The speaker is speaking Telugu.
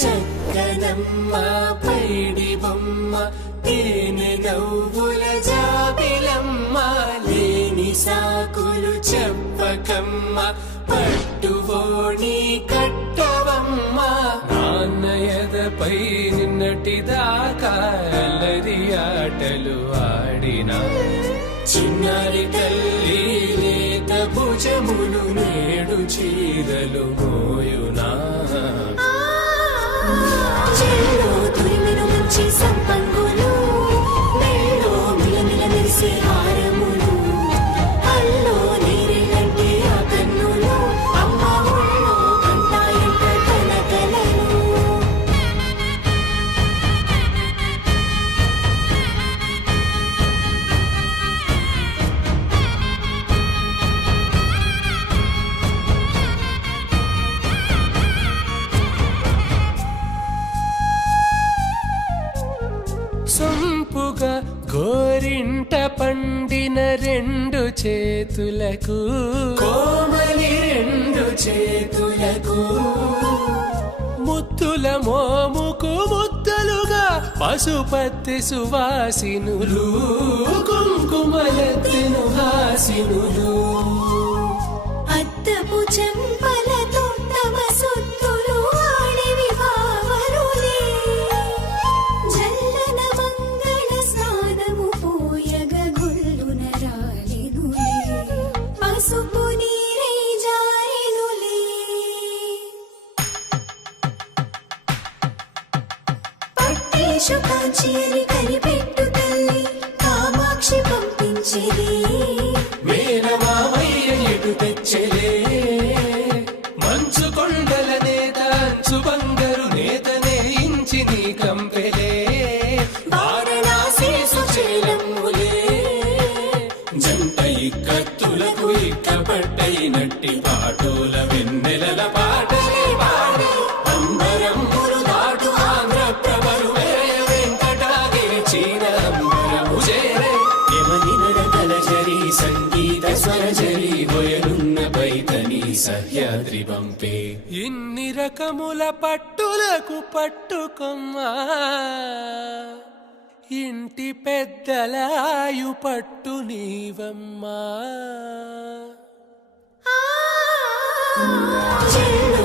చక్కనమ్మ పైడి బొమ్మ తేనె నవ్వుల జాబిలమ్మ లేని సాకులు చెప్పకమ్మ పట్టువోణి కట్టవమ్మ నాన్నయదపై నిన్నటిదాకా అల్లరి ఆటలు ఆడినా చిన్నారి తల్లి లేత భుజములు నేడు చీరలు మోయునా చెల్లో తురిమిన మంచి సంపంగులు మెల్లో మిలమిల మెరిసే హారములు అల్లో నీరెలంటే ఆ కన్నులు అమ్మ ఒళ్ళో కంటాయంట కలకలను సొంపుగా గోరింట పండిన రెండు చేతులకు కోమలి రెండు చేతులకు ముత్తుల మోముకు ముద్దలుగా పశుపతి సువాసినులు కుంకుమలెత్తిను హాసినులు అద్దపు చెంపలతో తమ సొత్తులు ఆడివి భావరులే జల్లన మంగళ స్నానము పోయగ గొల్లున రాలినులే పసుపు నీరై జారినులే పట్టేశు కాంచియని కనిపెట్టు తల్లి కామాక్షి పంపించేది మేనమామయ్య ఎటు తెచ్చలే మంచు కొండల నేత అంచు బంగారు నేతనే ఇంచి నీ కంపెలే వారణాసి సుచేలమ్ములే జంట ఇక్కత్తులకు ఇక్కపట్టైనట్టి పాటోల వెన్నెలల పాటలే పాడే అంబరమ్ములు దాటు ఆంధ్ర ప్రభలు వెంకటాగిరి చీన అంబరము చేరే యమని నడకల జరి సంగీత స్వరజరి హొయలున్న పైతని సహ్యాద్రి పంపే ఇన్ని రకముల పట్టులకు పట్టుకొమ్మా ఇంటి పెద్దలాయు పట్టు నీవమ్మా చెల్లో